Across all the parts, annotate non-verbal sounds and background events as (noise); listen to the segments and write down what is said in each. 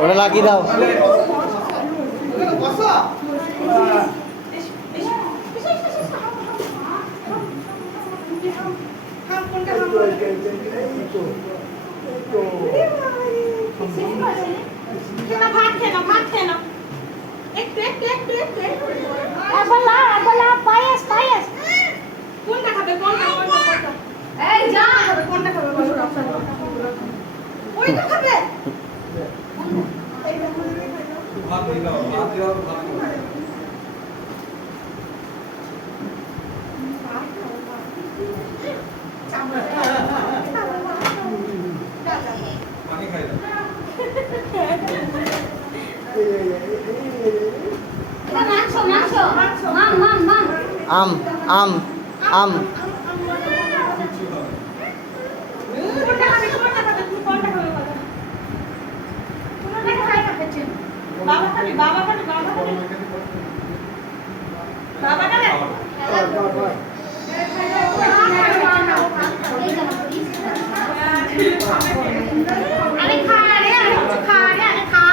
ওটা লাগিয়ে দাও। কোনটা একটু একটু একটু একটু একবার একবার পায়েস পায়েস কোনটা খাবে কোনটা কোনটা কোনটা এই যা খাবে কোনটা খাবে বলো ডক্টর ওইটা খাবে এইটা খাবে মাংস মাংস মাম মাম মাম আম আম আম কোনটা খাবে কোনটা খাবে তুমি কোনটা খাবে বলো কোনটা খাবে খাচ্ছে বাবা খাবে বাবা খাবে বাবা খাবে বাবা খাবে আরে খা রে আরে খা রে আরে খা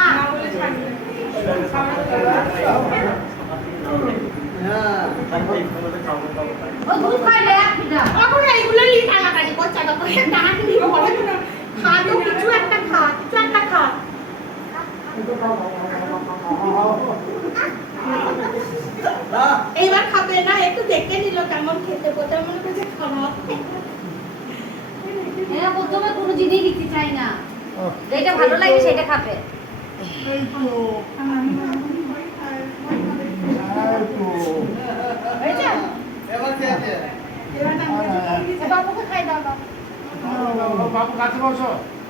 ও দুধ খাইলে এক পিঠা এখন এইগুলো নিয়ে টানাটানি করছে না করে টানাটানি নিয়ে বলে না খা তো কিছু একটা খা কিছু একটা খা এইবার খাবে না একটু দেখে নিল কেমন খেতে প্রথমে মনে করছে খারাপ এরা প্রথমে কোনো জিনিস দিতে চাই না যেটা ভালো লাগে সেটা খাবে বাবুকে খাই দাও বাবু বাবু কাছে বসো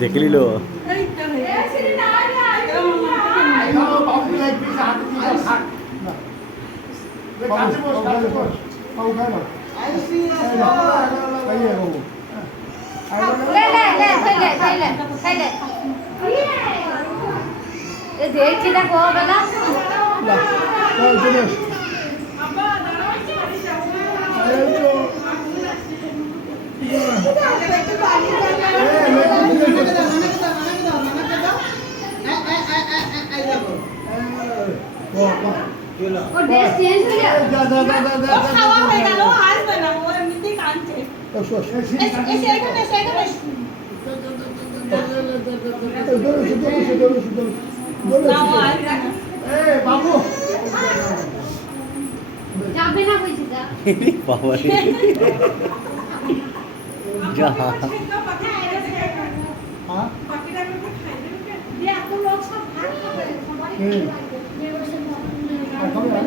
দেখে নিল এই তো হয়েছে বাবু লাইক পিস হাতে দিয়ে দাও, থাক। কাছে বস কাছে বস আইসি লে লে লে ধইলে ধইলে ধইলে এ দেখছি দেখো হবে না ও ড্রেস চেঞ্জ হয়ে যাবে ও খাওয়া হয়ে গেল আসবে না ও এমনিতেই কাঁদছে। এসে এসে এখানে এসে এখানে এসে। না ও আসবে না। বাবু। (laughs)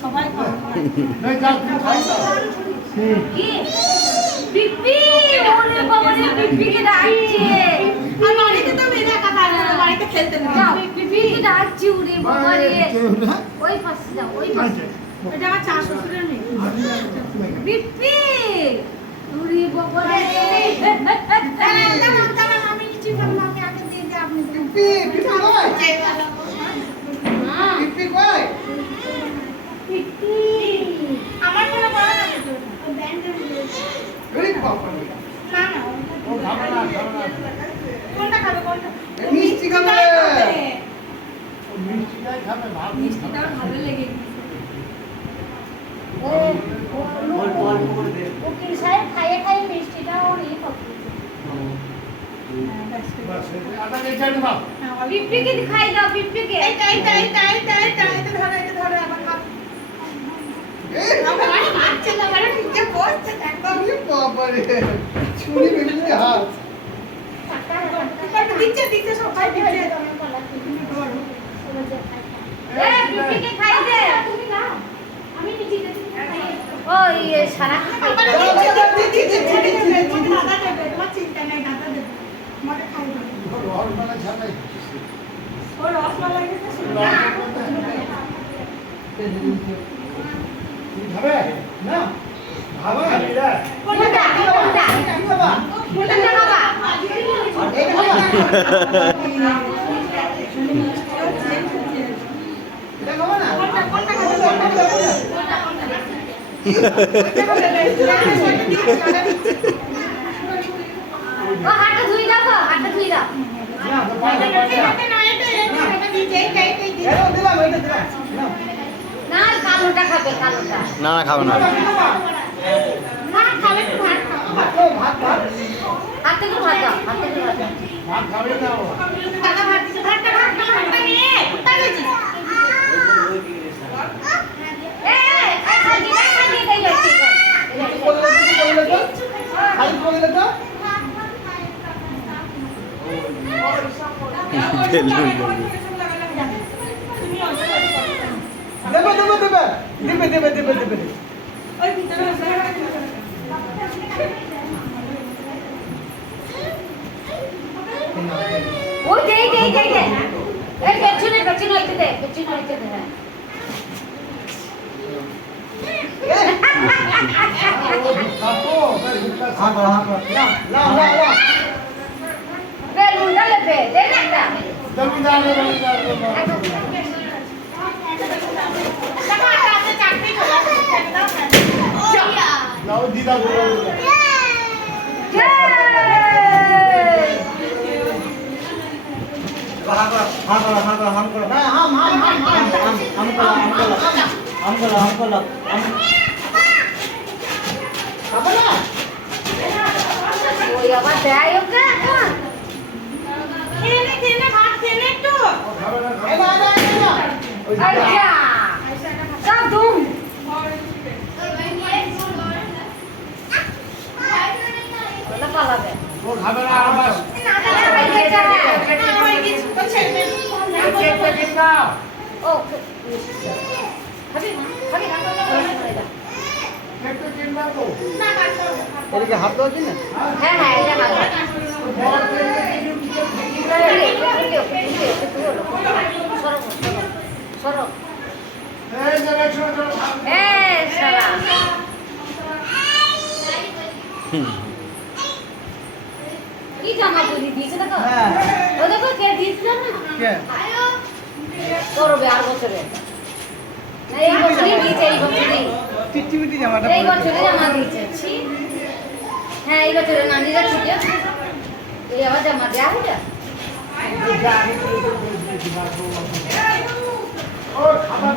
সবাই খাবে পিপি ওরে বাবা রে পিপি কে ডাকছে? আর বাড়িতে তো মেয়ে একা থাকে না বাড়িতে খেলতে না। যাও পিপি কে ডাকছে ওরে বাবা রে। ওই পাশে যাও ওই পাশে। এটা আমার চা শ্বশুরের মেয়ে। পিপি ওরে বাবা রে। আমি নিচ্ছি ভাবলাম আমি আগে দিয়ে দিই, আপনি পিপি পিপি কই? হ্যাঁ। পিপি কই? পিপি। আমার কোনো বড় না কিছু। ওই ব্যান্ডের মধ্যে। গরি বাবা না, না, ও খাবে না খাবে না কোনটা খাবে, কোনটা? মিষ্টি খাবে। মিষ্টিটাই খাবে। ও মিষ্টিটাই খাবে ভাত মিষ্টিটাও ভালো লেগে গেছে। উকিল সাহেব খাইয়ে খাইয়ে মিষ্টিটা ওর ই করছে। বাস, আটা নিচে আনতে খাই দাও পিঁপড়িকে এইটা এইটা এইটা এইটা এইটা এইটা ধরো এইটা ধরো আবার খাও আমার মারছে না মানে নিজে বসছে একদম আরে বাবা ছুরি বেরিয়ে হাত দিচ্ছে দিচ্ছে সবাই দিচ্ছে এ পিঁপড়িকে খাই দে তুমি নাও আমি নিজে ও ইয়ে সারা আমার দিচ্ছে দিচ্ছে দিচ্ছে দিচ্ছে দিচ্ছে দাদা খাবে? না? এটা? কোনটা কোনটা কোনটা বাবা কোনটা ও, হাতটা ধুই দাও হাতটা ধুই দাও না। না খাবে না ভাত খাবে না ভাত খাবে একটু ভাত খাও ভাত খাও, ভাত ভাত হাত থেকে ভাত দাও হাত থেকে ভাত দাও ভাত খাবে না বাবা? দাদা ভাত দিচ্ছে ভাতটা ভাত খাও ভাতটা নিয়ে কোথায় গেছিস এ এ খালি না খালি দেই যাচ্ছি বললে কি বললে তো খালি বললে তো দেবে দেবে দেবে দেবে দেবে দেবে দেবে ওই ভিতরে ওই দেই দেই দেই দে এই পেছনে পেছনে হইতে দে পেছনে হইতে দে হ্যাঁ। খাব, তাই দুধটা হাত খাব। হাত না না না না বেলুনটা লেপে দে না একটা জমিদার রে, জমিদার রে, টাকা আছে চাকরি চলে আসছে দাও নাও দিদা দিদা দিদা। হাত হাত হাত হাম করো না হাম হাম হাম হাম হাম হাম করো হাম করো হাম করো হাম করো খাবো না ওই আবার দেয় ওকে এখন খেয়ে নে খেয়ে নে ভাত খেয়ে নে একটু ও খাবে না, খাবে এই না না। না না ওই আচ্ছা সব দুম ওটা পালাবে ও খাবে না, আর বাস। হয়ে গেছে তো ছেড়ে দে চেক প্যাকেট নাও। ও খাবি না খাবি না চেক প্যাকেট নাও তো। না কাট করো এদিকে হাত দাও কি না হ্যাঁ হ্যাঁ এটা ভালো কি জামা আর বছরে না, এই বছরই এই বছরই বছরে জামা দিয়েছে। হ্যাঁ এই বছরে নানিরা ছুটি এই আবার জামা দেওয়া হয়ে ও খাবার